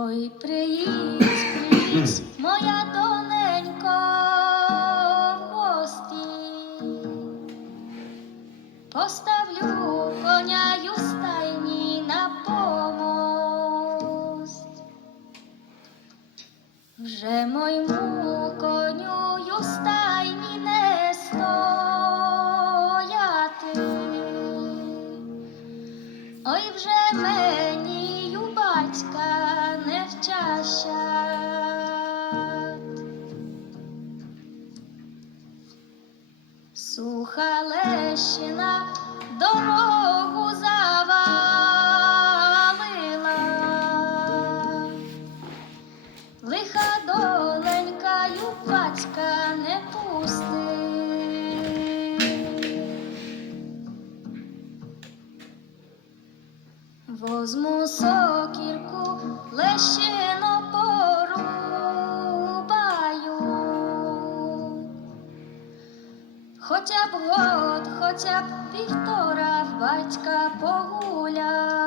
Ой, приїдь, моя доненько, в гості. Поставлю коня й у стайні на помост. Вже моєму коню й у стайні не стояти. Ой, вже мені й у батька не вчащать. Суха лещина дорогу завалила, лиха доленька й у батька не пустить. Возьму сокірку, лещину порубаю, хоча б год, хоча б півтора в батька погуляю.